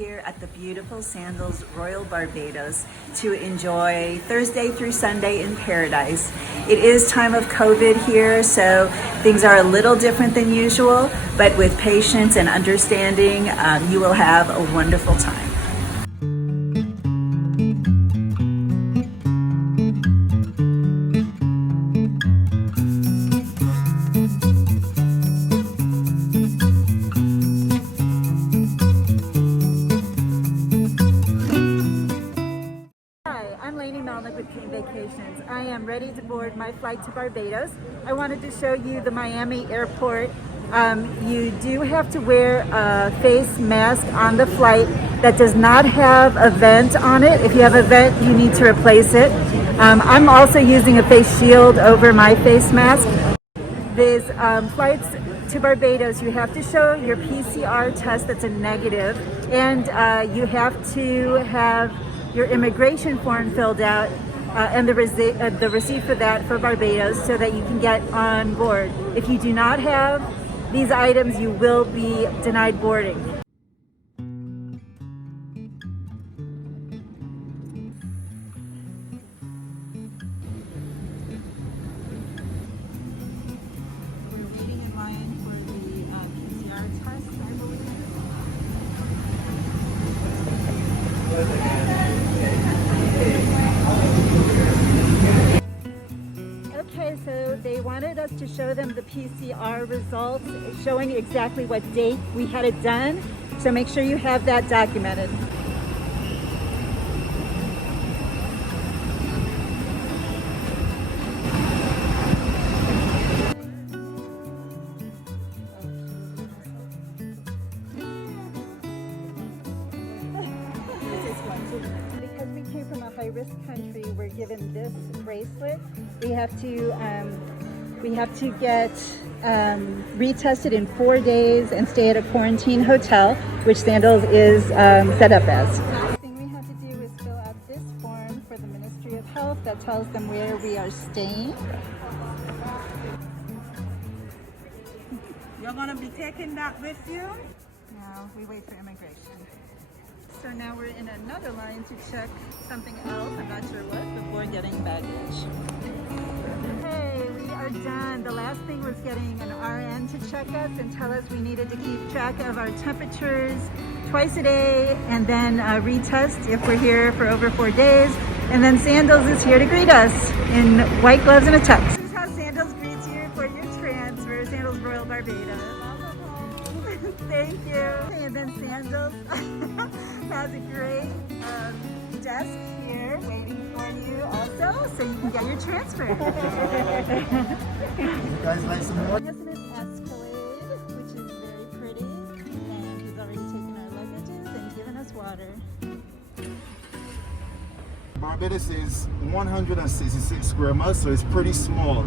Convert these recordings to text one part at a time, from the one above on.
here at the beautiful Sandals Royal Barbados to enjoy Thursday through Sunday in paradise. It is time of COVID here, so things are a little different than usual, but with patience and understanding, you will have a wonderful time. I'm Lainey Melnick with King Vacations. I am ready to board my flight to Barbados. I wanted to show you the Miami airport. You do have to wear a face mask on the flight that does not have a vent on it. If you have a vent, you need to replace it. I'm also using a face shield over my face mask. These flights to Barbados, you have to show your PCR test that's a negative, and you have to have your immigration form filled out and the receipt for that for Barbados so that you can get on board. If you do not have these items, you will be denied boarding. We're waiting in line for the PCR test, I believe. Okay, so they wanted us to show them the PCR results, showing exactly what date we had it done. So make sure you have that documented. Because we came from a high-risk country, we're given this bracelet. We have to get retested in 4 days and stay at a quarantine hotel, which Sandals is set up as. The next thing we have to do is fill out this form for the Ministry of Health that tells them where we are staying. You're going to be taking that with you? Now we wait for immigration. So now we're in another line to check something else, I'm not sure what, before getting baggage. Hey, we are done. The last thing was getting an RN to check us and tell us we needed to keep track of our temperatures twice a day and then retest if we're here for over 4 days. And then Sandals is here to greet us in white gloves and a tux. This is how Sandals greets you for your transfer, Sandals Royal Barbados. Thank you. And then Sandals has a great desk here waiting for you also, so you can get your transfer. You guys like some more? Yes, and an Escalade, which is very pretty. And he's already taken our luggages and given us water. Barbados is 166 square miles, so it's pretty small.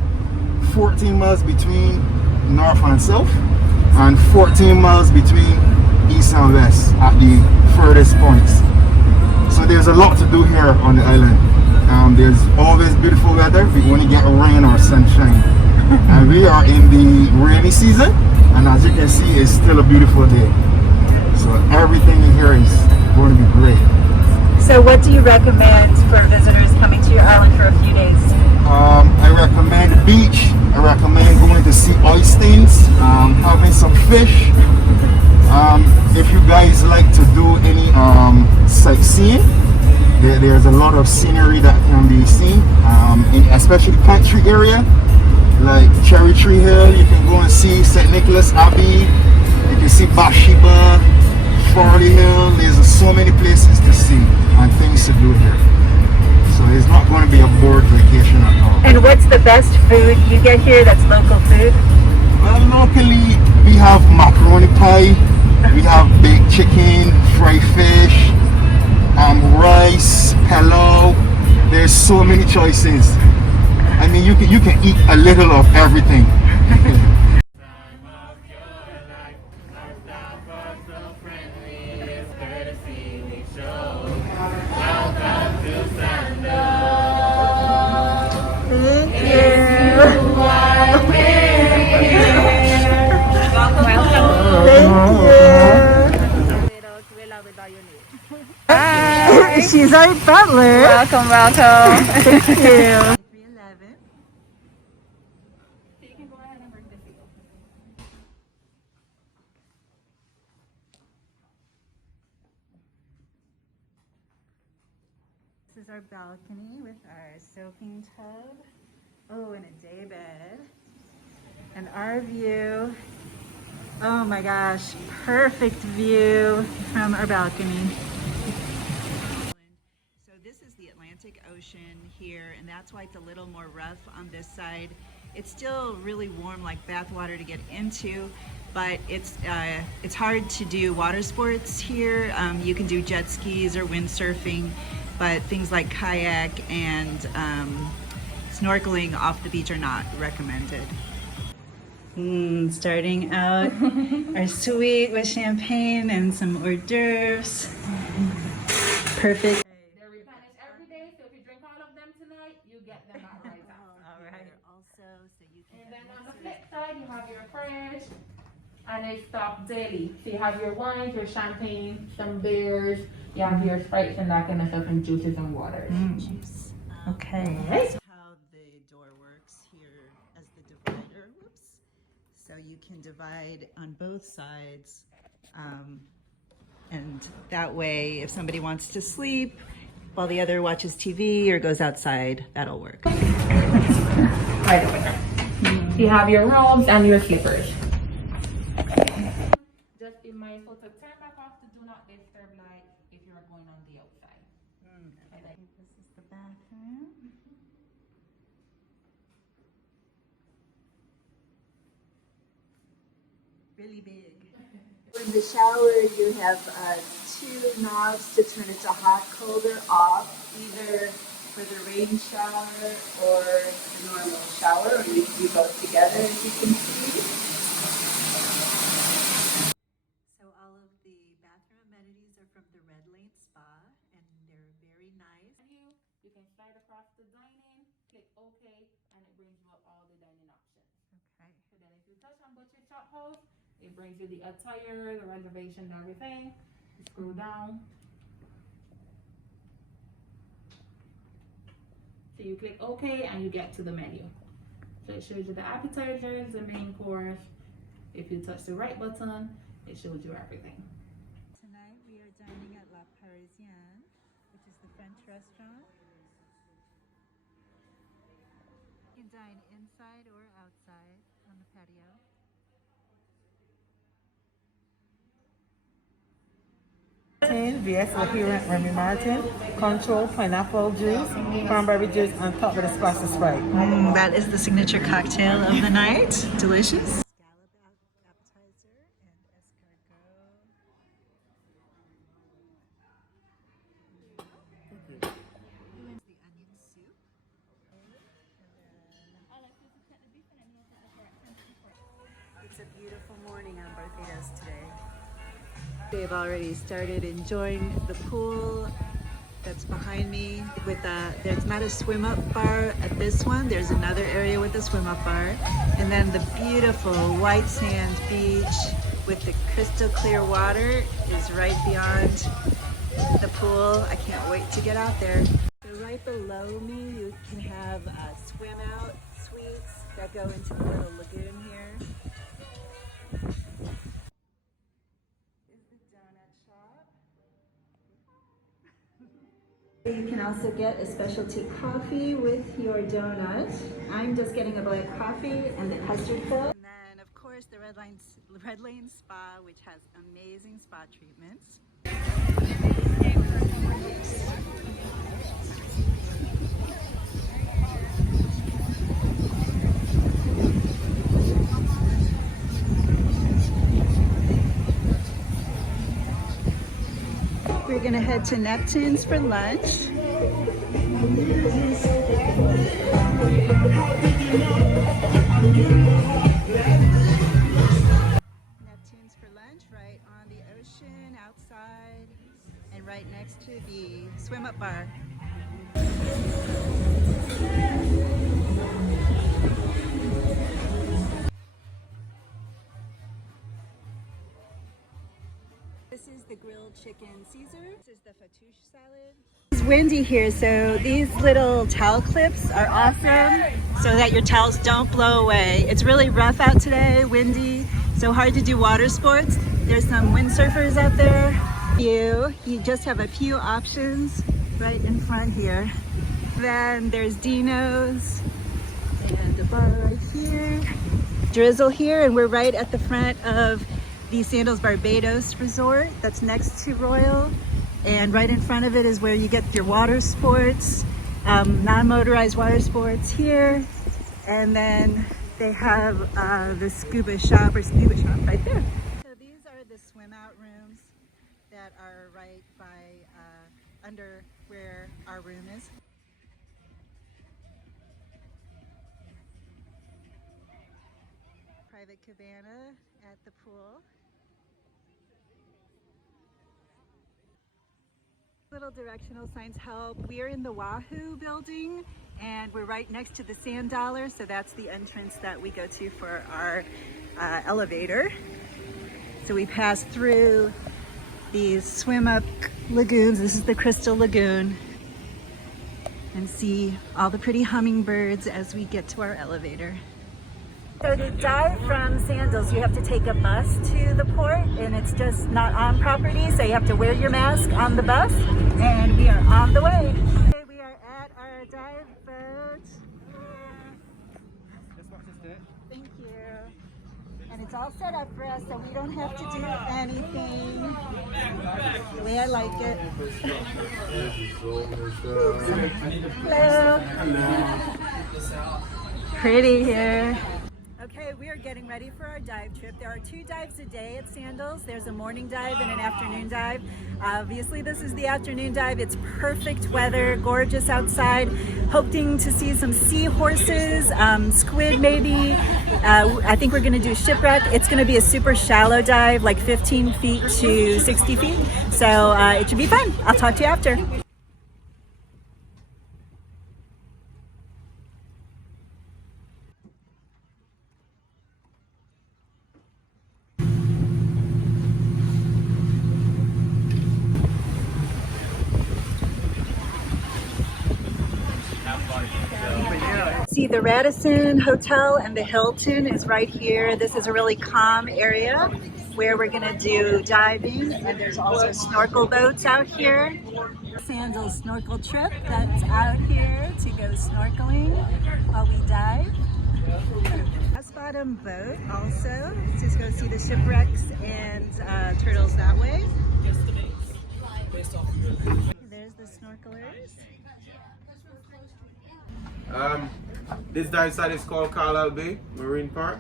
14 miles between north and south, and 14 miles between east and west at the furthest points. So there's a lot to do here on the island. There's always beautiful weather. We only get rain or sunshine. And we are in the rainy season, and as you can see, it's still a beautiful day. So everything in here is going to be great. So what do you recommend for visitors coming to your island for a few days? I recommend the beach. I recommend going to see oysters, having some fish. If you guys like to do any sightseeing, there's a lot of scenery that can be seen, especially the country area, like Cherry Tree Hill. You can go and see St. Nicholas Abbey. You can see Bathsheba, Farley Hill. There's so many places to see and things to do here. So it's not going to be a bored vacation at all. And what's the best food you get here that's local food? Well, locally we have macaroni pie, we have baked chicken, fried fish, rice, hello. There's so many choices. I mean, you can eat a little of everything. love with all you need. Hi. She's our butler. Welcome, welcome. Thank you. 311. You can go ahead and bring the seat. This is our balcony with our soaking tub. Oh, and a day bed. And our view. Oh my gosh, perfect view from our balcony. So this is the Atlantic Ocean here, and that's why it's a little more rough on this side. It's still really warm, like bath water to get into, but it's hard to do water sports here. You can do jet skis or windsurfing, but things like kayak and snorkeling off the beach are not recommended. Starting out our suite with champagne and some hors d'oeuvres. Perfect. They're replenished every day, so if you drink all of them tonight, you get them at right after. All right. Also, so you can. And then on the flip side, you have your fridge, and they stock daily. So you have your wines, your champagne, some beers, you have your Sprites and that kind of stuff, and juices and waters. Juice. Okay. That's how the door works here as the divider. Whoops. So you can divide on both sides. And that way, if somebody wants to sleep while the other watches TV or goes outside, that'll work. Right over there. So you have your robes and your slippers. Just be mindful to turn back off the do not disturb light if you're going on the outside. This is the bathroom. Really big. In the shower, you have two knobs to turn it to hot, cold, or off, either for the rain shower or the normal shower, or you can do both together, as you can see. So all of the bathroom amenities are from the Red Lane Spa, and they're very nice. You can slide across the dining, click OK, and it brings you up all the dining options. Okay. So then if you touch on Butcher Shop House, it brings you the attire, the reservation, and everything. You scroll down. So you click OK and you get to the menu. So it shows you the appetizers, the main course. If you touch the right button, it shows you everything. Tonight we are dining at La Parisienne, which is the French restaurant. You can dine inside or outside on the patio. VS Appearance Remy Martin, Control Pineapple Juice, Cranberry Juice on top with a splash of Sprite. That is the signature cocktail of the night. Delicious. Scallop appetizer and escargot. The onion soup. It's a beautiful morning on Barbados today. They've already started enjoying the pool that's behind me. There's not a swim up bar at this one. There's another area with a swim up bar. And then the beautiful white sand beach with the crystal clear water is right beyond the pool. I can't wait to get out there. So right below me, you can have swim out suites that go into the little lagoon here. You can also get a specialty coffee with your donut. I'm just getting a black coffee and the custard fill. And then, of course, the Red Lane Spa, which has amazing spa treatments. We're gonna head to Neptune's for lunch. Neptune's for lunch, right on the ocean, outside, and right next to the swim-up bar. This is the grilled grilled chicken Caesar. This is the fattoush salad. It's windy here, so these little towel clips are awesome so that your towels don't blow away. It's really rough out today, windy, so hard to do water sports. There's some windsurfers out there. You just have a few options right in front here. Then there's Dino's and a bar right here. Drizzle here, and we're right at the front of the Sandals Barbados resort that's next to Royal. And right in front of it is where you get your water sports, non-motorized water sports here. And then they have the Scuba shop right there. So these are the swim out rooms that are right by, under where our room is. Private cabana at the pool. Little directional signs help. We are in the Wahoo building and we're right next to the Sand Dollar, so that's the entrance that we go to for our elevator. So we pass through these swim up lagoons. This is the Crystal Lagoon, and see all the pretty hummingbirds as we get to our elevator. So to dive from Sandals, you have to take a bus to the port, and it's just not on property, so you have to wear your mask on the bus, and we are on the way. Okay, we are at our dive boat. Thank you. And it's all set up for us, so we don't have to do anything. The way I like it. Hello. Pretty here. Okay, we are getting ready for our dive trip. There are 2 dives a day at Sandals. There's a morning dive and an afternoon dive. Obviously, this is the afternoon dive. It's perfect weather, gorgeous outside. Hoping to see some seahorses, squid maybe. I think we're gonna do shipwreck. It's gonna be a super shallow dive, like 15 feet to 60 feet. So it should be fun. I'll talk to you after. See, the Radisson Hotel and the Hilton is right here. This is a really calm area where we're gonna do diving, and there's also snorkel boats out here. Sandals snorkel trip that's out here to go snorkeling while we dive. Glass bottom boat also, just go see the shipwrecks and turtles that way. There's the snorkelers. This dive site is called Carlisle Bay Marine Park.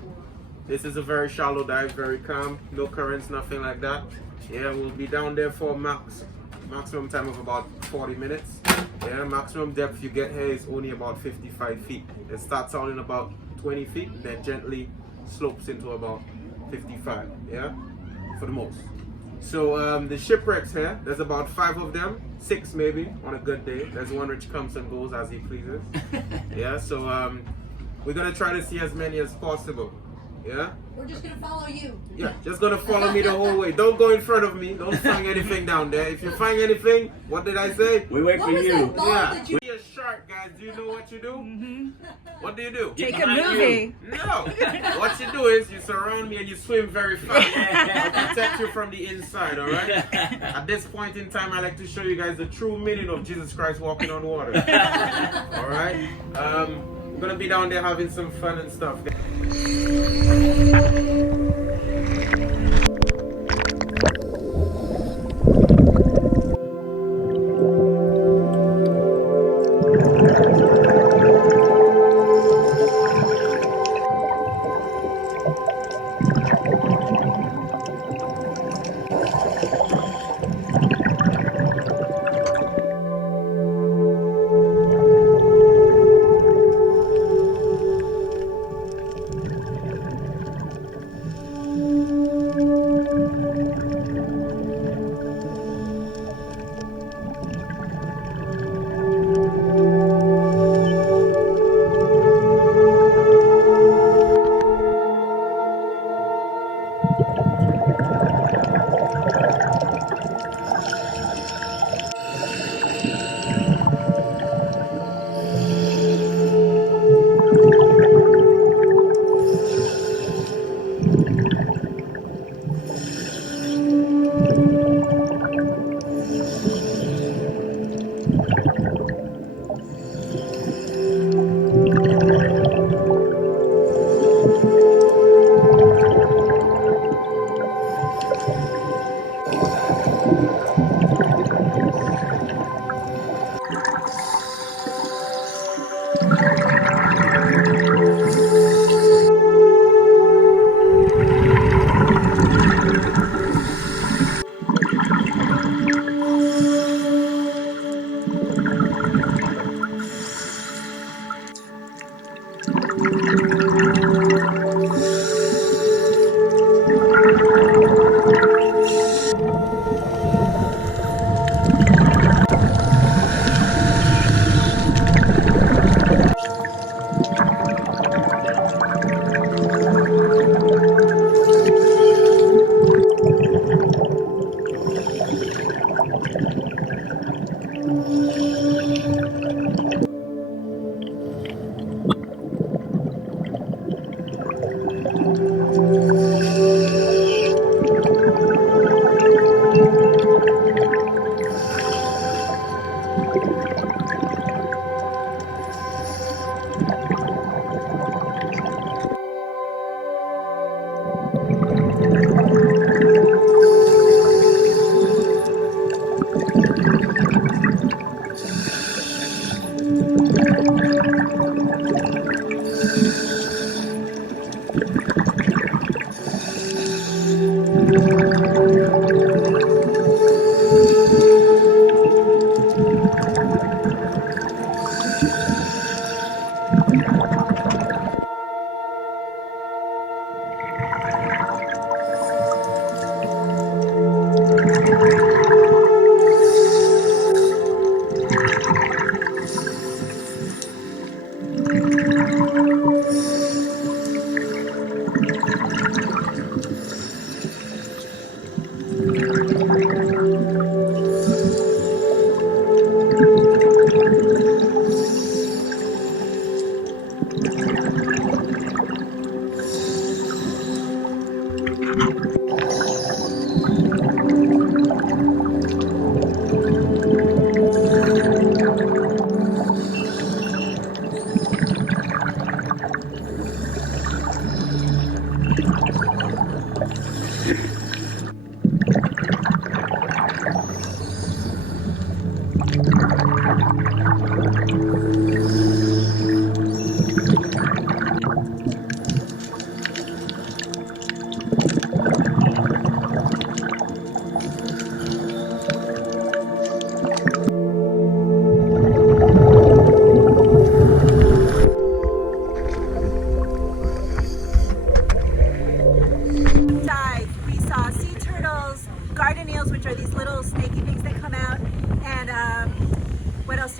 This is a very shallow dive, very calm, no currents, nothing like that. Yeah, we'll be down there for maximum time of about 40 minutes. Yeah, maximum depth you get here is only about 55 feet. It starts out in about 20 feet, then gently slopes into about 55, yeah, for the most. So the shipwrecks here, there's about 5 of them, 6 maybe on a good day. There's one which comes and goes as he pleases. Yeah, so we're gonna try to see as many as possible. Yeah? We're just gonna follow you. Yeah, just gonna follow me the whole way. Don't go in front of me. Don't find anything down there. If you find anything, what did I say? We wait for you. Yeah. Be a shark, guys. Do you know what you do? Mm-hmm. What do you do? Take a movie. No. What you do is you surround me and you swim very fast. I'll protect you from the inside, alright? At this point in time, I like to show you guys the true meaning of Jesus Christ walking on water. Alright? We're gonna be down there having some fun and stuff.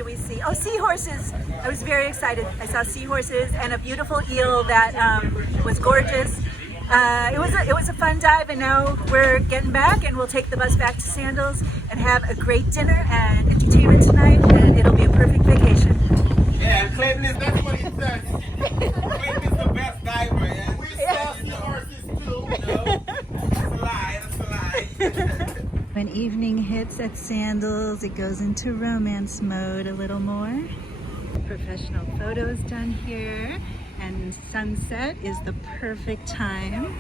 do we see? Oh, seahorses. I was very excited. I saw seahorses and a beautiful eel that was gorgeous. It was a fun dive, and now we're getting back, and we'll take the bus back to Sandals and have a great dinner and entertainment tonight, and it'll be a perfect vacation. Yeah, and Clayton is, that's what he says. Clayton is the best diver, yeah? We saw seahorses too. No, that's a lie, that's a lie. When evening hits at Sandals, it goes into romance mode a little more. Professional photos done here, and sunset is the perfect time.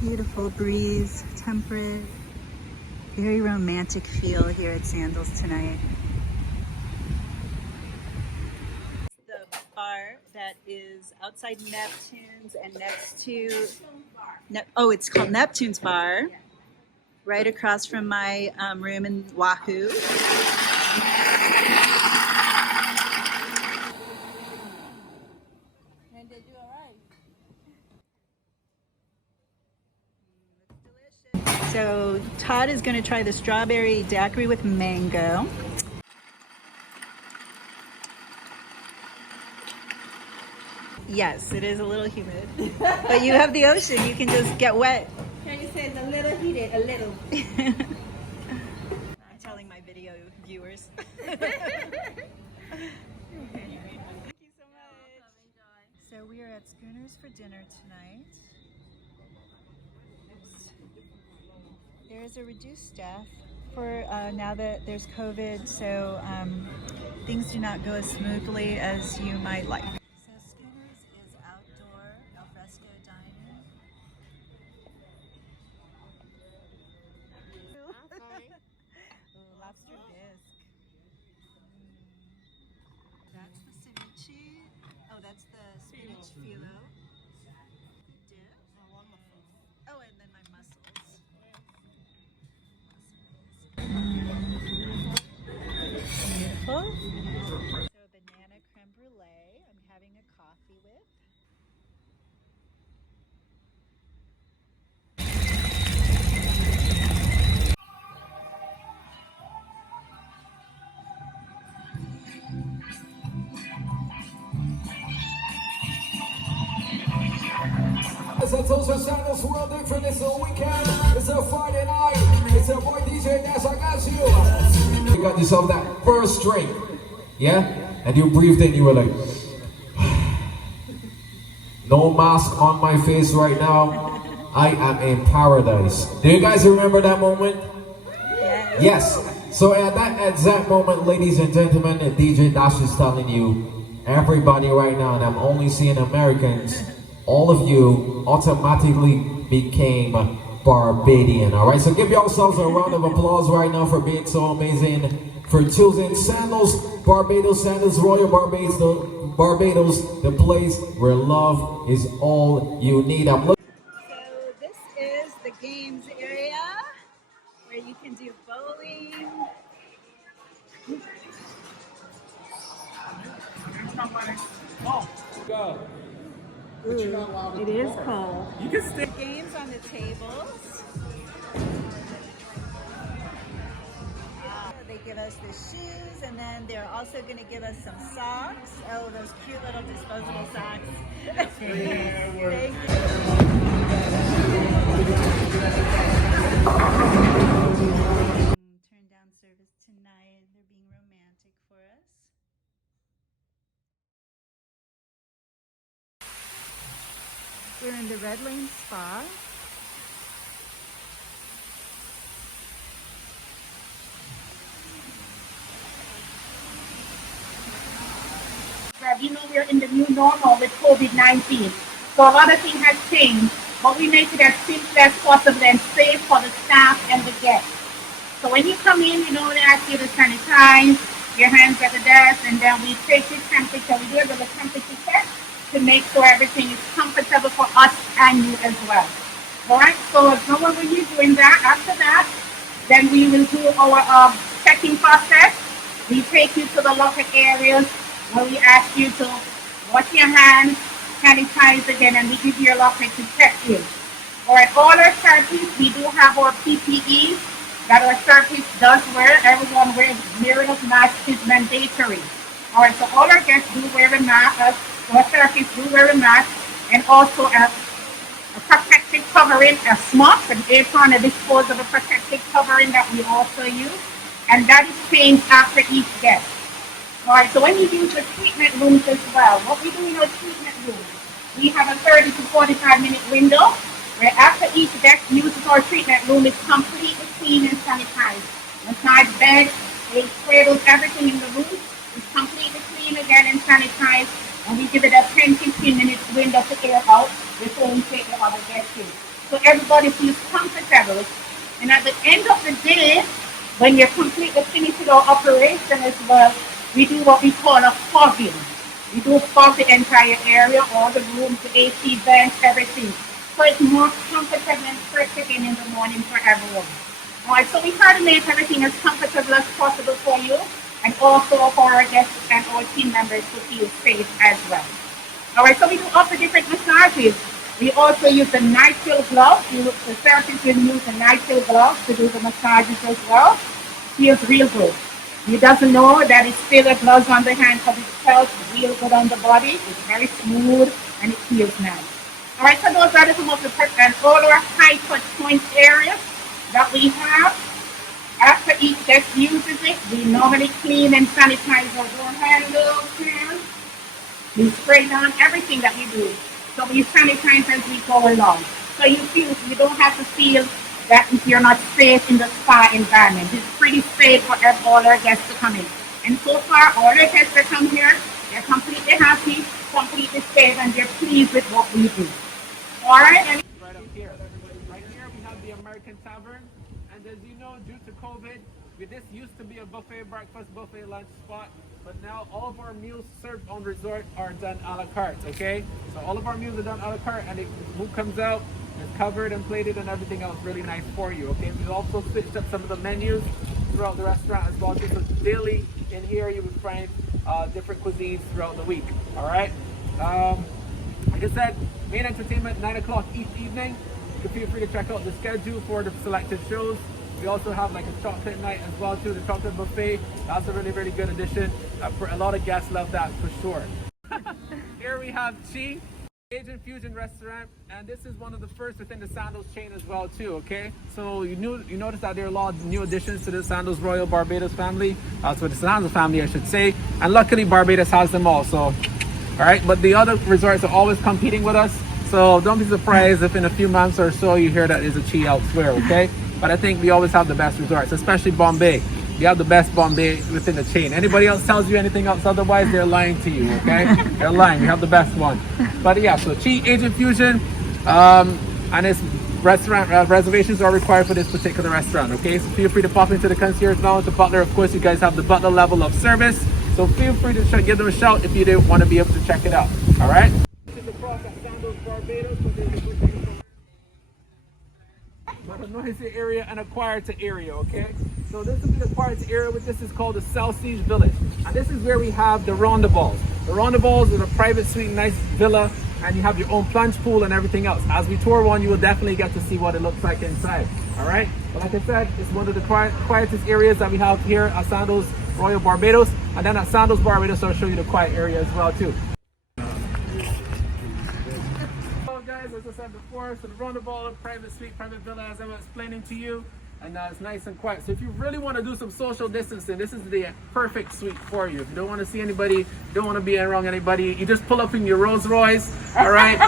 Beautiful breeze, temperate, very romantic feel here at Sandals tonight. The bar that is outside Neptune's and next to, it's called Neptune's Bar, right across from my room in Wahoo. So Todd is going to try the strawberry daiquiri with mango. Yes, it is a little humid, but you have the ocean. You can just get wet. Kenny says a little heated, a little. I'm telling my video viewers. Thank you so much. So we are at Schooners for dinner tonight. There's a reduced staff for now that there's COVID, so things do not go as smoothly as you might like. So Schooners is outdoor al fresco dining. Lobster bisque. That's the ceviche. Oh, that's the spinach phyllo. Dip. Oh, and then my mussels. Beautiful. So banana creme brulee, I'm having a coffee with. Sandals and Sandals World Different. It's a weekend, it's a Friday night. It's a boy DJ Dash, I got you. You got yourself that first drink, yeah? And you breathed in, you were like, no mask on my face right now. I am in paradise. Do you guys remember that moment? Yes. So at that exact moment, ladies and gentlemen, DJ Dash is telling you, everybody right now, and I'm only seeing Americans, all of you automatically became Barbadian. All right, so give yourselves a round of applause right now for being so amazing, for choosing Sandals Barbados, Sandals Royal Barbados, the place where love is all you need. So this is the games area where you can do bowling. Go. Ooh, it is cold. You can stick games on the tables. They give us the shoes, and then they're also going to give us some socks. Oh, those cute little disposable socks. Thank you. Turn down service tonight. They're being romantic for us. We're in the Red Lane Spa. You know, we're in the new normal with COVID-19. So a lot of things have changed, but we make it as simple as possible and safe for the staff and the guests. So when you come in, they ask you to sanitize your hands at the desk, and then we take your temperature. We do a little temperature check to make sure everything is comfortable for us and you as well. All right, so as long as you're doing that, after that, then we will do our checking process. We take you to the locker areas where we ask you to wash your hands, sanitize again, and we give you your locker to check in. All right, all our therapists, we do have our PPE that our therapist does wear. Everyone wears mirrorless mask is mandatory. All right, so all our guests do wear a mask. Our therapists do wear a mask, and also a protective covering, a smock, an apron, a disposable protective covering that we also use, and that is changed after each guest. All right, so when you use the treatment rooms as well, what we do in our treatment rooms, we have a 30 to 45-minute window where after each guest uses our treatment room, it's completely clean and sanitized. Massage beds, bed cradles, everything in the room is completely clean again and sanitized, and we give it a 10-15 minute window to air out before we take the other guests in. So everybody feels comfortable. And at the end of the day, when you're completely finished with our operation as well, we do what we call a fogging. We do fog the entire area, all the rooms, the AC vents, everything. So it's more comfortable and fresh again in the morning for everyone. All right, so we try to make everything as comfortable as possible for you, and also for our guests and our team members to feel safe as well. All right, so we do offer different massages. We also use the nitrile gloves. The therapist will use the nitrile gloves to do the massages as well. Feels real good. You doesn't know that it's still a gloves on the hand, because it felt real good on the body. It's very smooth and it feels nice. All right, so those are some of the and all our high touch point areas that we have. After each guest uses it, we normally clean and sanitize our door handles, hands. We spray down everything that we do. So we sanitize as we go along. So you don't have to feel that you're not safe in the spa environment. It's pretty safe for all our guests to come in. And so far, all our guests that come here, they're completely happy, completely safe, and they're pleased with what we do. All right? And Right up here. Right here we have the American Tavern. And as you know, due to COVID, this used to be a buffet breakfast, buffet lunch spot. But now all of our meals served on resort are done a la carte, okay? So all of our meals are done a la carte, and who comes out is covered and plated and everything else really nice for you, okay? We've also switched up some of the menus throughout the restaurant as well. Just daily in here you will find different cuisines throughout the week, all right? Like I said, main entertainment 9 o'clock each evening. You can feel free to check out the schedule for the selected shows. We also have like a chocolate night as well too, the chocolate buffet. That's a really good addition. For a lot of guests love that for sure. Here we have Chi, Asian Fusion Restaurant, and this is one of the first within the Sandals chain as well too, okay? So you notice that there are a lot of new additions to the Sandals Royal Barbados family, so the Sandals family I should say, and luckily Barbados has them all, so, all right? But the other resorts are always competing with us, so don't be surprised if in a few months or so you hear that there's a Chi elsewhere, okay? But I think we always have the best resorts, especially Bombay. You have the best Bombay within the chain. Anybody else tells you anything else otherwise, they're lying to you, okay? They're lying. We have the best one. But yeah, so Chi Asian Fusion, and its restaurant reservations are required for this particular restaurant, okay? So feel free to pop into the concierge lounge. The butler, of course, you guys have the butler level of service. So feel free to give them a shout if you didn't want to be able to check it out, all right? This is across at Sandals Barbados, but a noisy area and a quieter area, okay? So this will be the quieter area, which this is called the South Siege Village. And this is where we have the Rondaballs. The Rondaballs is a private suite, nice villa, and you have your own plunge pool and everything else. As we tour one, you will definitely get to see what it looks like inside, all right? But like I said, it's one of the quietest areas that we have here at Sandals Royal Barbados. And then at Sandals Barbados, I'll show you the quiet area as well too. Guys, as I said before, so the Rondaballs, private suite, private villa, as I was explaining to you, and it's nice and quiet. So if you really want to do some social distancing, this is the perfect suite for you. If you don't want to see anybody, don't want to be around anybody, you just pull up in your Rolls Royce, all right?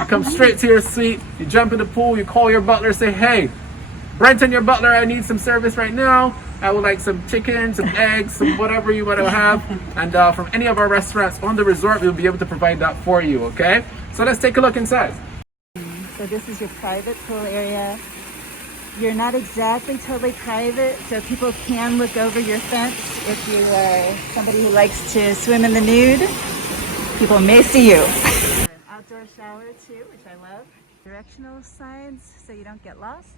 You come straight to your suite, you jump in the pool, you call your butler, say, hey, Brenton, your butler, I need some service right now. I would like some chicken, some eggs, some whatever you want to have. And from any of our restaurants on the resort, we'll be able to provide that for you, okay? So let's take a look inside. So this is your private pool area. You're not exactly totally private, so people can look over your fence. If you are somebody who likes to swim in the nude, people may see you. An outdoor shower too, which I love. Directional signs so you don't get lost.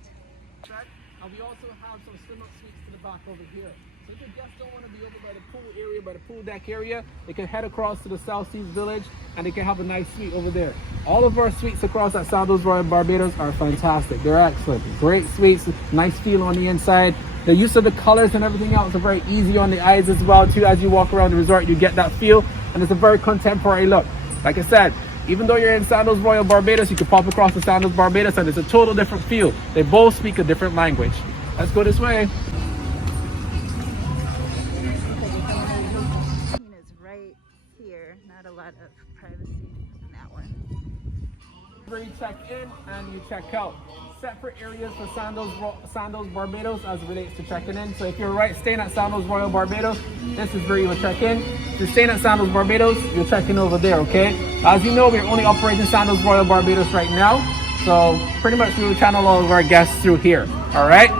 And we also have some swim-up suites to the back over here. So if your guests don't want to be over by the pool area, by the pool deck area, they can head across to the South Seas Village and they can have a nice suite over there. All of our suites across at Sandals Barbados are fantastic. They're excellent. Great suites, nice feel on the inside. The use of the colors and everything else are very easy on the eyes as well too. As you walk around the resort, you get that feel, and it's a very contemporary look. Like I said, even though you're in Sandals Royal Barbados, you can pop across to Sandals Barbados and it's a total different feel. They both speak a different language. Let's go this way. Is right here. Not a lot of privacy in that one. Where you check in and you check out. Separate areas for Sandals Barbados as it relates to checking in. So if you're staying at Sandals Royal Barbados, this is where you will check in. If you're staying at Sandals Barbados, you'll check in over there, okay? As you know, we're only operating Sandals Royal Barbados right now. So pretty much we will channel all of our guests through here, all right?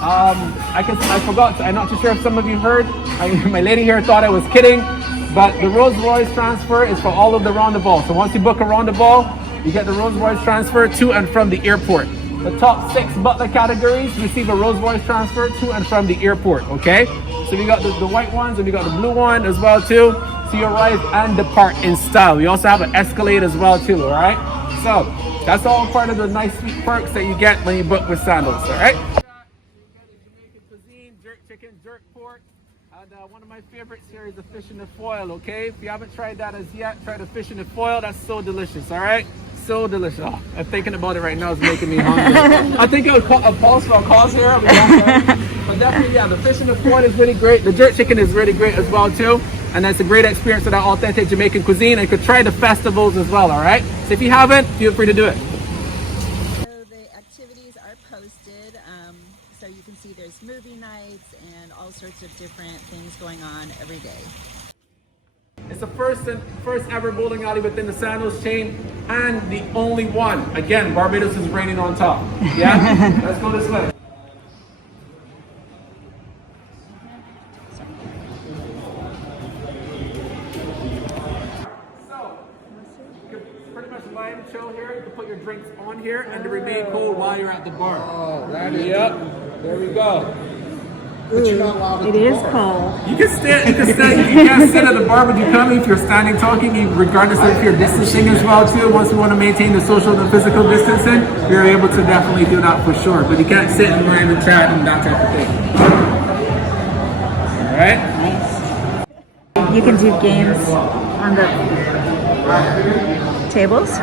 I forgot, I'm not too sure if some of you heard, my lady here thought I was kidding, but the Rolls Royce transfer is for all of the roundabout. So once you book a roundabout, you get the Rolls Royce transfer to and from the airport. The top 6 butler categories receive a Rolls Royce transfer to and from the airport, okay? So we got the white ones and we got the blue one as well too. So you arrive and depart in style. We also have an Escalade as well too, all right? So that's all part of the nice sweet perks that you get when you book with Sandals, all right? Jamaican cuisine, jerk chicken, jerk pork. And one of my favorites here is the fish in the foil, okay? If you haven't tried that as yet, try the fish in the foil. That's so delicious, all right? So delicious. Oh, I'm thinking about it right now. It's making me hungry. I think I would pause for a cause here. But definitely, yeah, the fish in the foil is really great. The jerk chicken is really great as well, too. And that's a great experience of that authentic Jamaican cuisine. And you could try the festivals as well, all right? So if you haven't, feel free to do it. So the activities are posted, so you can see there's movie nights and all sorts of different things going on every day. It's the first ever bowling alley within the Sandals chain and the only one. Again, Barbados is reigning on top. Yeah? Let's go this way. So, you can pretty much lie and chill here. You can put your drinks on here and to remain cold while you're at the bar. Oh, that is. Yep. There we go. It is cold. You can stand. You can't sit at the bar, but you come if you're standing talking, regardless of if you're distancing as well too. Once we want to maintain the social and physical distancing, we're able to definitely do that for sure. But you can't sit and random chat and that type of thing. All right. You can do games on the tables.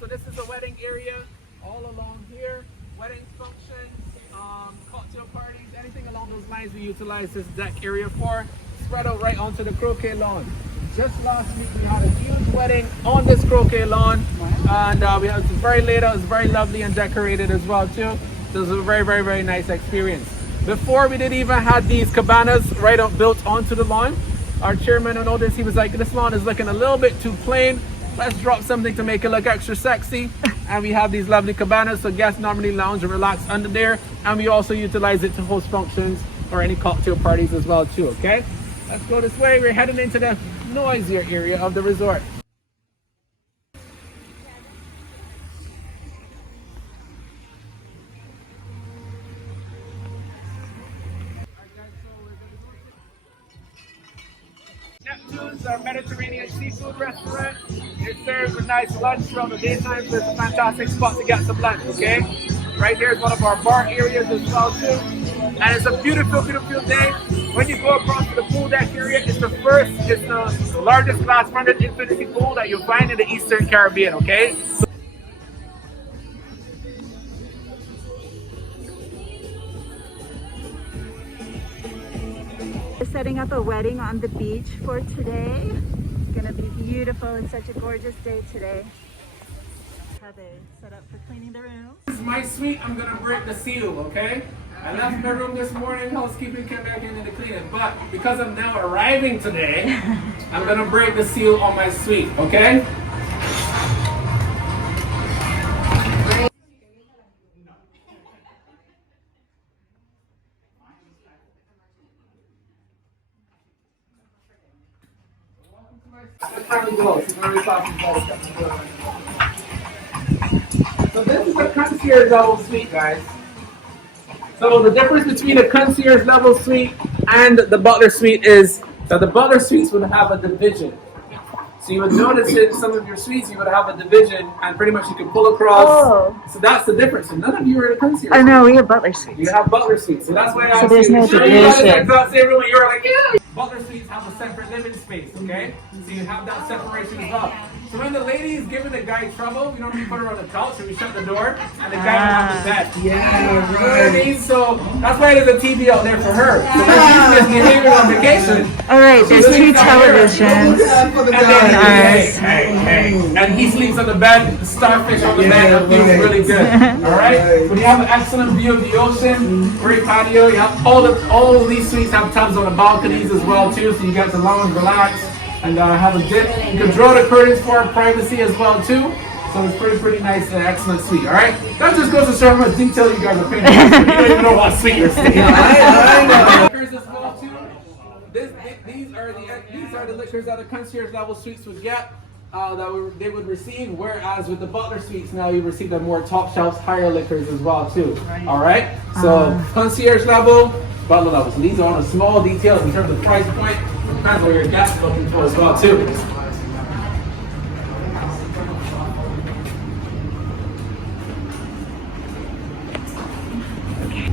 So this is the wedding area all along here. Wedding functions, cocktail parties, anything along those lines we utilize this deck area for. Spread out right onto the croquet lawn. Just last week we had a huge wedding on this croquet lawn. And we had it very laid out, it was very lovely and decorated as well too. So it was a very, very, very nice experience. Before we didn't even have these cabanas right up built onto the lawn. Our chairman noticed, he was like, this lawn is looking a little bit too plain. Let's drop something to make it look extra sexy. And we have these lovely cabanas, so guests normally lounge and relax under there. And we also utilize it to host functions or any cocktail parties as well too, okay? Let's go this way. We're heading into the noisier area of the resort. Neptune's, our Mediterranean seafood restaurant. It serves a nice lunch throughout the daytime, so it's a fantastic spot to get some lunch, okay? Right here is one of our bar areas as well too. And it's a beautiful, beautiful day. When you go across to the pool deck area, it's the largest glass-fronted infinity pool that you'll find in the Eastern Caribbean, okay? We're setting up a wedding on the beach for today. It's gonna be beautiful. It's such a gorgeous day today. how they set up for cleaning the room. This is my suite. I'm gonna break the seal, okay? I left my room this morning, housekeeping came back in to clean it, but because I'm now arriving today, I'm gonna break the seal on my suite, okay? So this is a concierge level suite, guys. So the difference between a concierge level suite and the butler suite is that the butler suites would have a division. So you would notice in some of your suites you would have a division and pretty much you can pull across. Oh. So that's the difference. So none of you are in a concierge. Oh no, we have butler suites. You have butler suites. So that's why I So there's no division. You're like, yeah. Butler suites have a separate living space, okay? So you have that separation as well. So when the lady is giving the guy trouble, we don't put her on the couch, so we shut the door, and the guy will have the bed. Yeah, You know what I mean? So that's why there's a TV out there for her. So when she's misbehaving on vacation, All right, there's two televisions. and he sleeps on the bed, starfish on the bed, that feels really good. Alright? But you have an excellent view of the ocean, great patio, you have all of these suites have tubs on the balconies as well too, so you get to lounge, relax, and have a dip. You can draw the curtains for privacy as well too. So it's pretty nice and excellent suite, alright? That just goes to show how much detail you guys are paying attention. You don't even know what suite you're staying in. Liquors as well too. These are the liquors that the concierge level suites would get. They would receive, whereas with the butler suites now you receive the more top shelves, higher liquors as well too. All right, so concierge level, butler level. So these are all the small details in terms of price point. Depends what your guests are looking for as well too.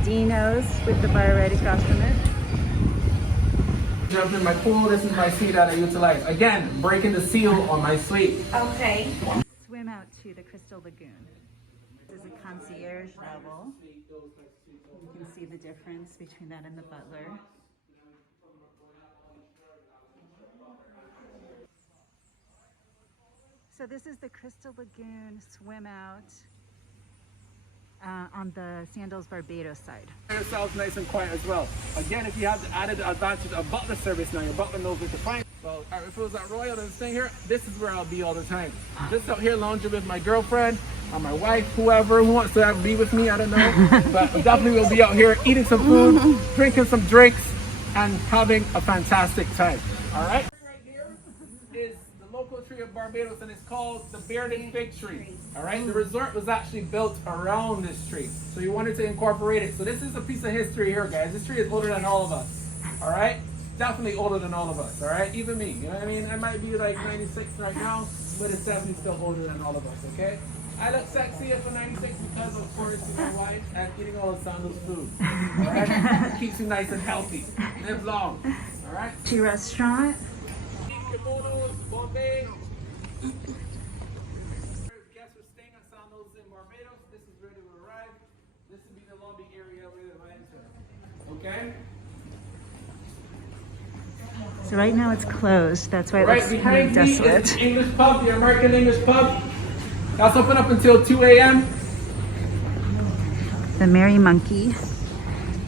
Dino's with the bar right across from it. Jump in my pool. This is my suite that I utilize. Again, breaking the seal on my suite. Okay. Swim out to the Crystal Lagoon. This is a concierge level. You can see the difference between that and the butler. So this is the Crystal Lagoon swim out on the Sandals Barbados side. Yourselves nice and quiet as well. Again, if you have the added advantage of butler service now, your butler knows where to find. So if it was at Royal and staying here, this is where I'll be all the time. Just out here lounging with my girlfriend or my wife, whoever who wants to be with me, I don't know. But definitely we'll be out here eating some food, drinking some drinks, and having a fantastic time. All right? Right here is the local tree of Barbados, and it's called the Bearded Fig Tree. All right? The resort was actually built around this tree, so you wanted to incorporate it. So this is a piece of history here, guys. This tree is older than all of us. All right? Definitely older than all of us. All right? Even me. You know what I mean? I might be like 96 right now, but it's definitely still older than all of us. Okay? I look sexy for 96 because, of course, of my wife and eating all of Sandals food. All right? It keeps you nice and healthy. Live long. All right? To restaurant. Kimonos, Bombay. Guests are staying at Sandals in Barbados. This is where they will arrive. This will be the lobby area where they will enter. Okay? So right now it's closed. That's why it Right looks kind of behind me is desolate. the English pub, the American English pub. That's open up until 2 a.m. The Merry Monkey.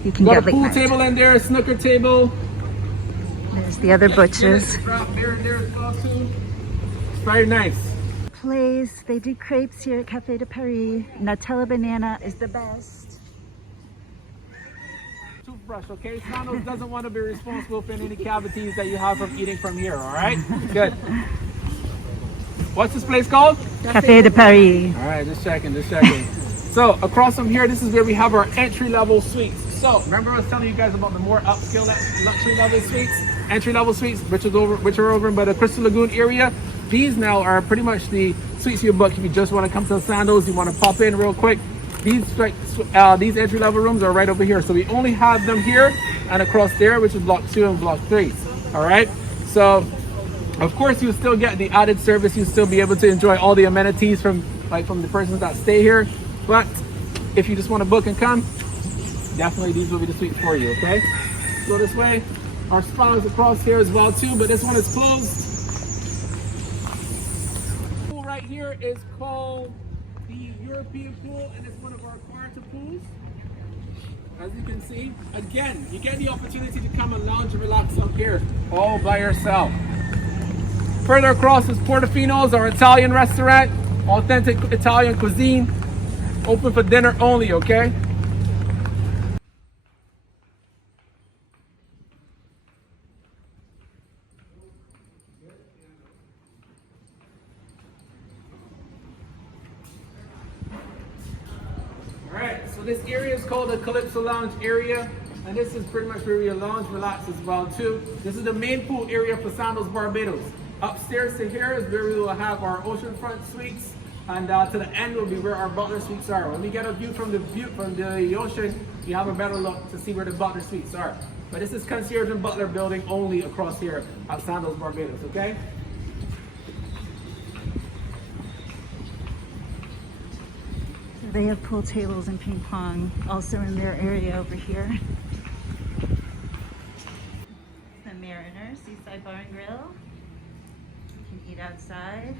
You can Got a get late pool night. table in there, a snooker table. There's the other butches. Drop beer in there as well too. It's very nice. Place. They do crepes here at Cafe de Paris. Nutella banana is the best. Toothbrush, okay? Sandals doesn't want to be responsible for any cavities that you have from eating from here, all right? Good. What's this place called? Cafe de Paris. All right, just checking. So across from here, this is where we have our entry-level suites. So remember I was telling you guys about the more upscale luxury level suites, entry-level suites, which are over by the Crystal Lagoon area. These now are pretty much the suites you book if you just want to come to the Sandals, you want to pop in real quick. These entry-level rooms are right over here. So we only have them here and across there, which is block 2 and block 3. All right. So of course you still get the added service. You still be able to enjoy all the amenities from the persons that stay here. But if you just want to book and come, definitely these will be the suites for you. Okay. Go this way. Our spa is across here as well too, but this one is closed. Pool right here is called the European pool, and it's one of our quieter pools. As you can see, again, you get the opportunity to come and lounge and relax up here all by yourself. Further across is Portofino's, our Italian restaurant, authentic Italian cuisine, open for dinner only, okay? Alright, so this area is called the Calypso Lounge area, and this is pretty much where you lounge, relax as well too. This is the main pool area for Sandals Barbados. Upstairs to here is where we will have our oceanfront suites, and to the end will be where our butler suites are. When we get a view from the ocean, you have a better look to see where the butler suites are. But this is concierge and butler building only across here at Sandals Barbados, okay? They have pool tables and ping pong also in their area over here. The Mariner Seaside Bar and Grill. You can eat outside.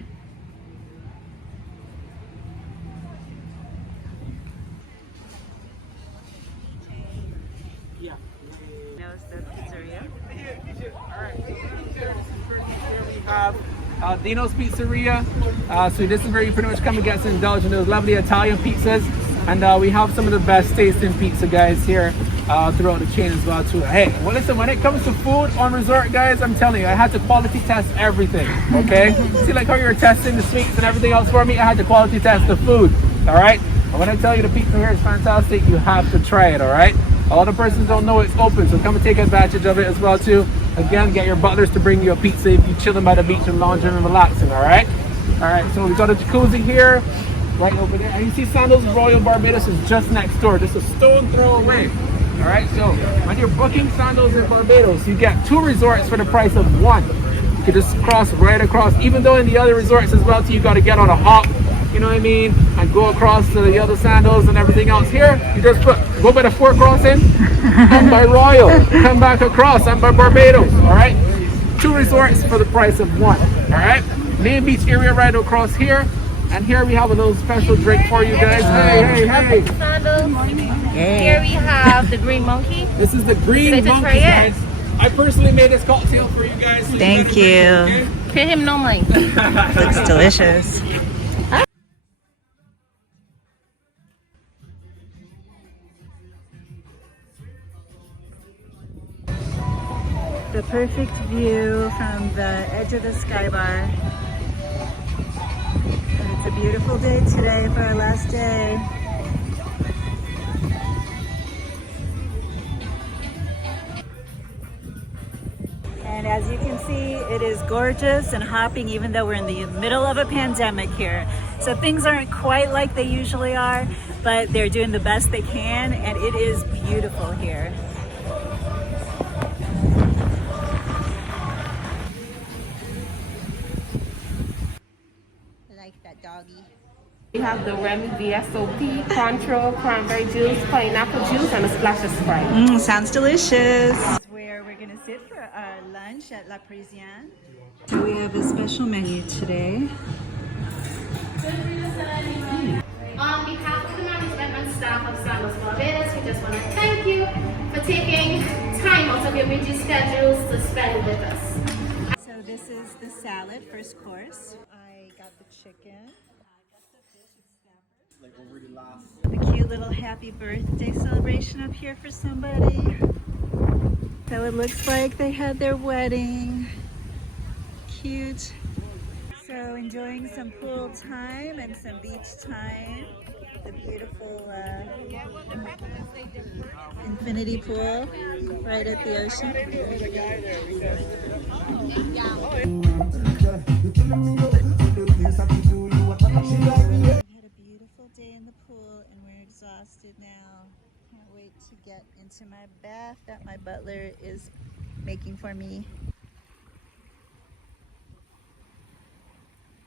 Yeah. Knows the pizzeria. Alright, so here we have Dino's Pizzeria. So this is where you pretty much come and get to indulge in those lovely Italian pizzas. And we have some of the best tasting pizza guys here throughout the chain as well too. Hey, well listen, when it comes to food on resort guys, I'm telling you, I had to quality test everything, okay? See like how you were testing the sweets and everything else for me? I had to quality test the food, alright? And when I tell you the pizza here is fantastic, you have to try it, alright? A lot of persons don't know it's open, so come and take advantage of it as well too. Again, get your butlers to bring you a pizza if you're chilling by the beach and lounging and relaxing, alright? Alright, so we've got a jacuzzi here, right over there. And you see Sandals Royal Barbados is just next door, just a stone throw away. Alright, so when you're booking Sandals in Barbados, you get 2 resorts for the price of 1. You can just cross right across, even though in the other resorts as well too, you got to get on a hop, you know what I mean, and go across to the other Sandals and everything else. Here, you just go by the 4 crossing, and by Royal, come back across, and by Barbados, alright? 2 resorts for the price of 1, alright? Main beach area right across here, and here we have a little special drink for you guys. Hey, hey, hey. Sandals. Here we have the Green Monkey. This is the Green Monkey, guys. I personally made this cocktail for you guys. So Thank you. Okay? Pay him no mind. Looks delicious. The perfect view from the edge of the sky bar. And it's a beautiful day today for our last day. And as you can see, it is gorgeous and hopping even though we're in the middle of a pandemic here. So things aren't quite like they usually are, but they're doing the best they can and it is beautiful here. We have the Remy VSOP, Control, cranberry juice, pineapple juice, and a splash of Sprite. Sounds delicious. Where we're gonna sit for our lunch at La Parisienne. So we have a special menu today. On behalf of the management and staff of Sandals Barbados, we just want to thank you for taking time out of your busy schedules to spend with us. So this is the salad, first course. I got the chicken. A cute little happy birthday celebration up here for somebody. So it looks like they had their wedding. Cute. So enjoying some pool time and some beach time. The beautiful infinity pool right at the ocean. Had a beautiful day in the pool and we're exhausted now. Can't wait to get into my bath that my butler is making for me.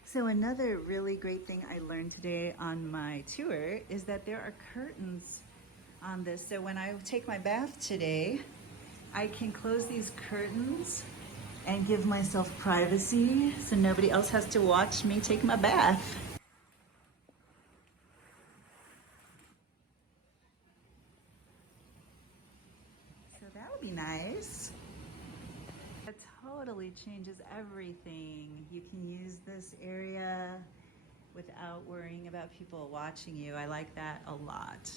So another really great thing I learned today on my tour is that there are curtains on this. So when I take my bath today, I can close these curtains and give myself privacy so nobody else has to watch me take my bath. totally changes everything. You can use this area without worrying about people watching you. I like that a lot.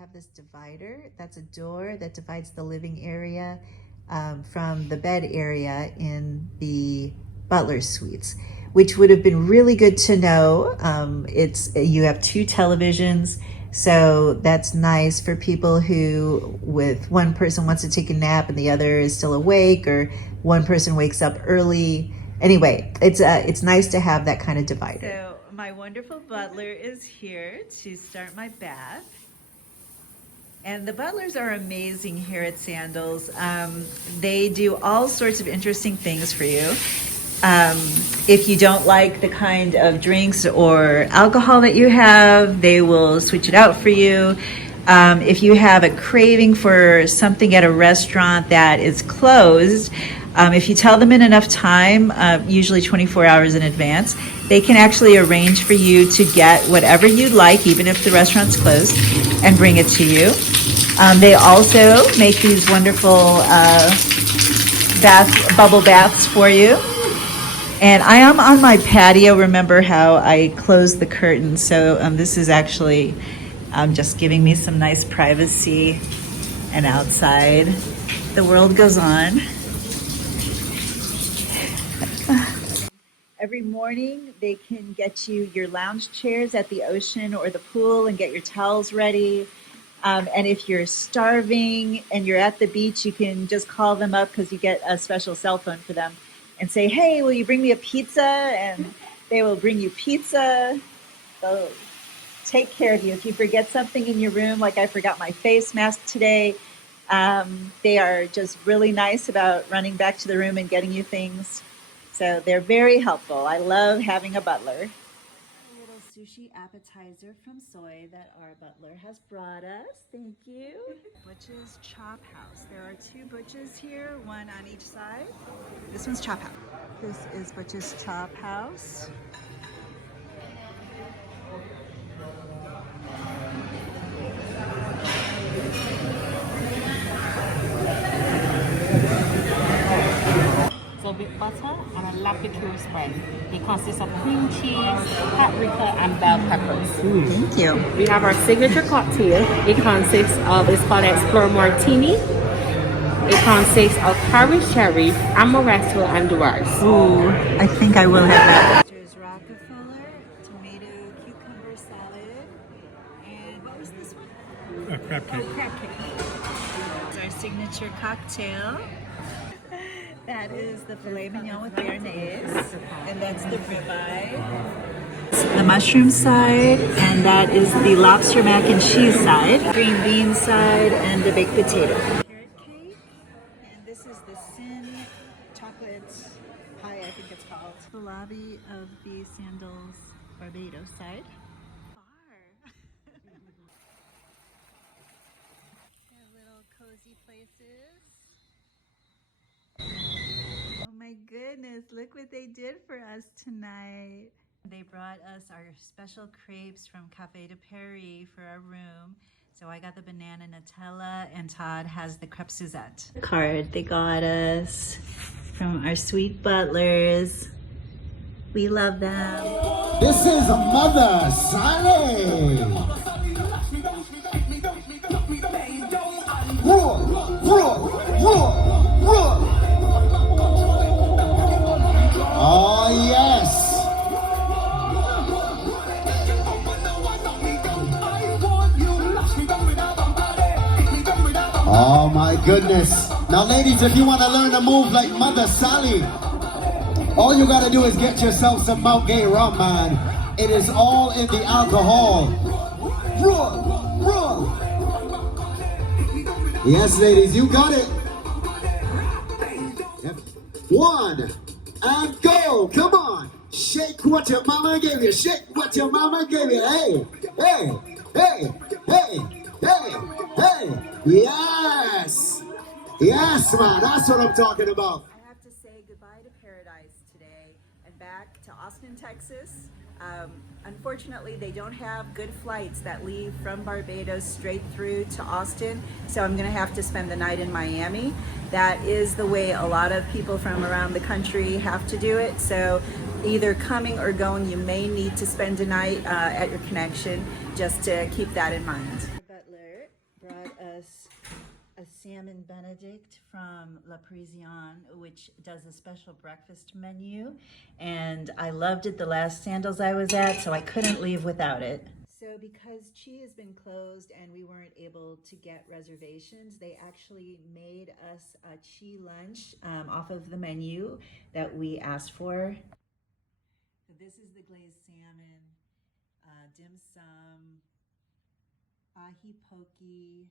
Have this divider. That's a door that divides the living area from the bed area in the butler suites, which would have been really good to know. You have 2 televisions, so that's nice for people who, with one person wants to take a nap and the other is still awake, or one person wakes up early. Anyway, it's nice to have that kind of divider. So my wonderful butler is here to start my bath. And the butlers are amazing here at Sandals. They do all sorts of interesting things for you. If you don't like the kind of drinks or alcohol that you have, they will switch it out for you. If you have a craving for something at a restaurant that is closed, if you tell them in enough time, usually 24 hours in advance, they can actually arrange for you to get whatever you'd like, even if the restaurant's closed, and bring it to you. They also make these wonderful bubble baths for you. And I am on my patio. Remember how I closed the curtain? So this is actually just giving me some nice privacy. And outside, the world goes on. Every morning, they can get you your lounge chairs at the ocean or the pool and get your towels ready. And if you're starving and you're at the beach, you can just call them up because you get a special cell phone for them and say, hey, will you bring me a pizza? And they will bring you pizza. They'll take care of you. If you forget something in your room, like I forgot my face mask today, they are just really nice about running back to the room and getting you things. So they're very helpful. I love having a butler. A little sushi appetizer from Soy that our butler has brought us. Thank you. Butch's Chop House. There are 2 Butches here, one on each side. This one's Chop House. This is Butch's Chop House. So with butter and a lapicure spread. It consists of cream cheese, paprika, and bell peppers. Thank you. We have our signature cocktail. It consists of, it's called Explore Martini. It consists of Paris cherry, amaretto, and Duars. Ooh, I think I will have that. There's Rockefeller, tomato cucumber salad, and what was this one? A crab cake. Oh, crab cake. It's our signature cocktail. That is the filet mignon with béarnaise, and that's the ribeye. The mushroom side, and that is the lobster mac and cheese side, green bean side, and the baked potato. Carrot cake, and this is the Sin chocolate pie, I think it's called. The lobby of the Sandals Barbados side. Little cozy places. Oh my goodness, look what they did for us tonight. They brought us our special crepes from Café de Paris for our room. So I got the banana Nutella and Todd has the crepe Suzette. Card they got us from our sweet butlers. We love them. This is Mother Sally. Roar, roar, roar, roar. Oh, yes. Oh, my goodness. Now, ladies, if you want to learn to move like Mother Sally, all you got to do is get yourself some Mount Gay rum, man. It is all in the alcohol. Roar, roar. Yes, ladies, you got it. Yep. 1. And go, come on. Shake what your mama gave you. Shake what your mama gave you. Hey, hey, hey, hey, hey, hey. Yes. Yes, man. That's what I'm talking about. I have to say goodbye to paradise today and back to Austin, Texas. Unfortunately, they don't have good flights that leave from Barbados straight through to Austin, so I'm gonna have to spend the night in Miami. That is the way a lot of people from around the country have to do it, so either coming or going, you may need to spend a night at your connection, just to keep that in mind. The butler brought us a salmon benedict from La Parisienne, which does a special breakfast menu, and I loved it the last Sandals I was at, so I couldn't leave without it. So because Chi has been closed and we weren't able to get reservations, they actually made us a Chi lunch off of the menu that we asked for. So this is the glazed salmon, dim sum, ahi poke,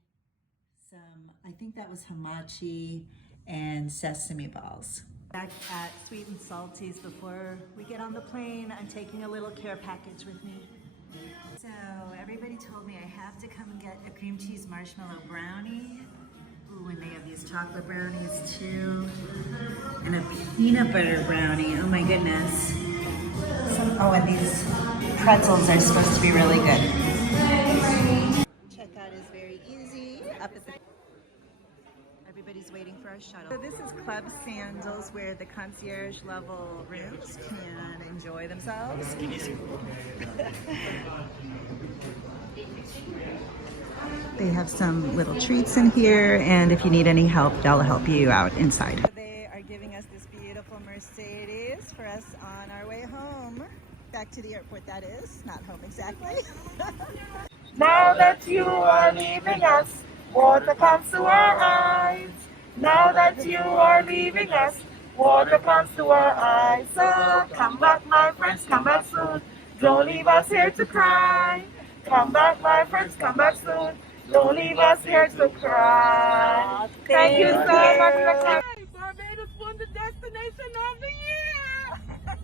some, I think that was hamachi, and sesame balls. Back at Sweet and Salty's before we get on the plane, I'm taking a little care package with me. So everybody told me I have to come and get a cream cheese marshmallow brownie. Ooh, and they have these chocolate brownies too. And a peanut butter brownie, oh my goodness. Oh, and these pretzels are supposed to be really good. Checkout is very easy. Up at the Everybody's waiting for our shuttle. So this is Club Sandals, where the concierge level rooms can enjoy themselves. They have some little treats in here, and if you need any help, they'll help you out inside. They are giving us this beautiful Mercedes for us on our way home. Back to the airport, that is. Not home exactly. Now that you are leaving us, water comes to our eyes. Now that you are leaving us, water comes to our eyes. So come back, my friends, come back soon. Don't leave us here to cry. Come back, my friends, come back soon. Don't leave us here to cry. Thank you so much for coming. Barbados won the destination of the year.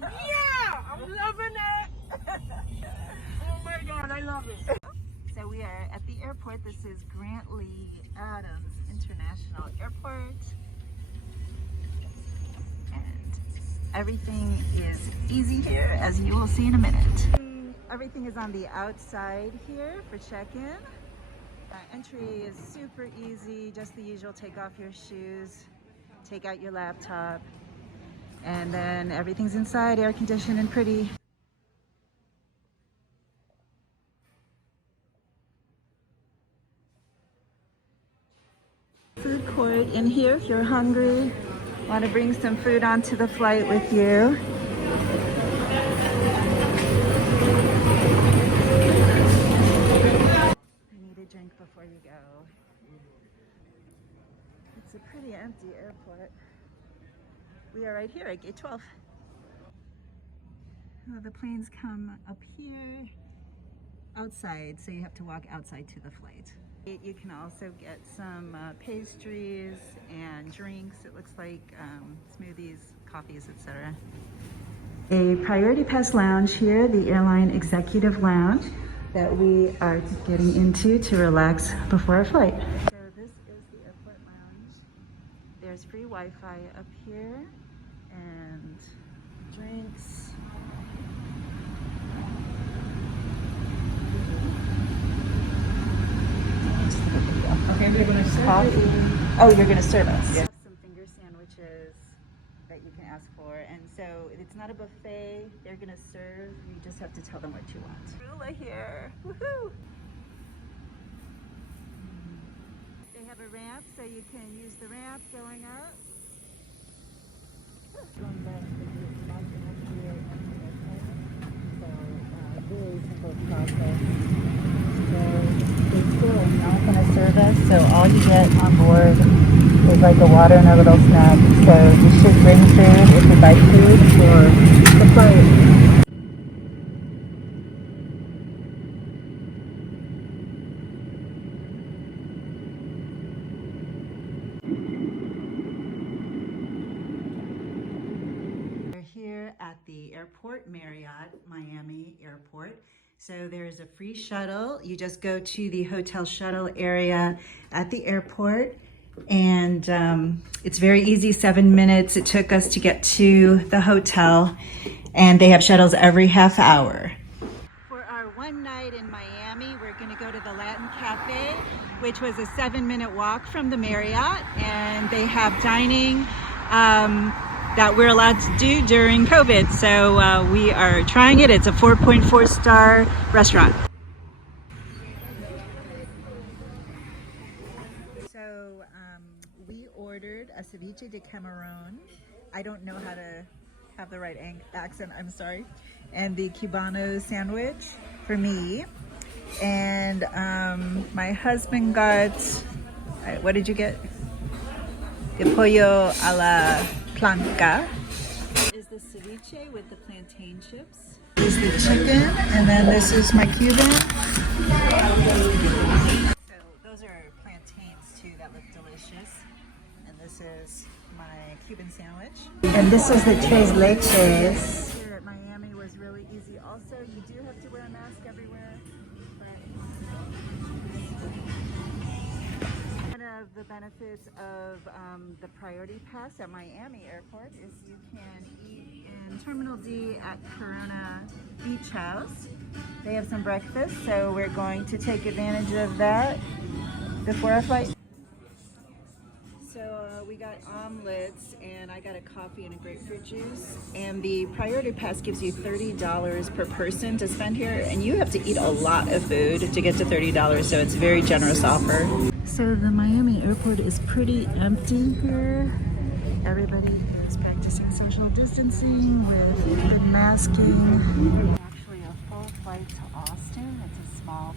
Yeah, I'm loving it. Oh my God, I love it. So we are at the airport. This is Grant Lee Adams International Airport. And everything is easy here, as you will see in a minute. Everything is on the outside here for check-in. Entry is super easy, just the usual. Take off your shoes, take out your laptop, and then everything's inside, air conditioned and pretty. Food court in here if you're hungry. Want to bring some food onto the flight with you. You need a drink before you go. It's a pretty empty airport. We are right here at gate 12. Well, the planes come up here outside, so you have to walk outside to the flight. You can also get some pastries and drinks. It looks like smoothies, coffees, etc. A priority pass lounge here, the airline executive lounge that we are getting into to relax before our flight. So this is the airport lounge. There's free Wi-Fi up here and drinks. Okay, they're going to serve coffee. Oh, you're going to serve us. Yeah. Some finger sandwiches that you can ask for, and so it's not a buffet. They're going to serve. You just have to tell them what you want. Rula here. Woohoo! They have a ramp, so you can use the ramp going up. Very simple process. They're not going to serve us, so all you get on board is like a water and a little snack. So you should bring food if you buy food for the flight. We're here at the airport, Marriott, Miami Airport. So there's a free shuttle. You just go to the hotel shuttle area at the airport, and it's very easy, 7 minutes it took us to get to the hotel, and they have shuttles every half hour. one night in Miami. We're going to go to the Latin Cafe, which was a 7-minute walk from the Marriott, and they have dining that we're allowed to do during COVID. So we are trying it. It's a 4.4 star restaurant. So we ordered a ceviche de camarón. I don't know how to have the right accent, I'm sorry. And the Cubano sandwich for me. And my husband got, what did you get? The pollo a la planca. Is the ceviche with the plantain chips. This is the chicken, and then this is my Cuban. So those are plantains too that look delicious. And this is my Cuban sandwich. And this is the tres leches. Here at Miami was really easy. Also, you do have to wear a mask everywhere. One of the benefits of the Priority Pass at Miami Airport is you can eat in Terminal D at Corona Beach House. They have some breakfast, so we're going to take advantage of that before our flight. So we got omelets, and I got a coffee and a grapefruit juice. And the Priority Pass gives you $30 per person to spend here, and you have to eat a lot of food to get to $30, so it's a very generous offer. So the Miami airport is pretty empty here. Everybody is practicing social distancing with good masking. Actually a full flight to Austin. It's a small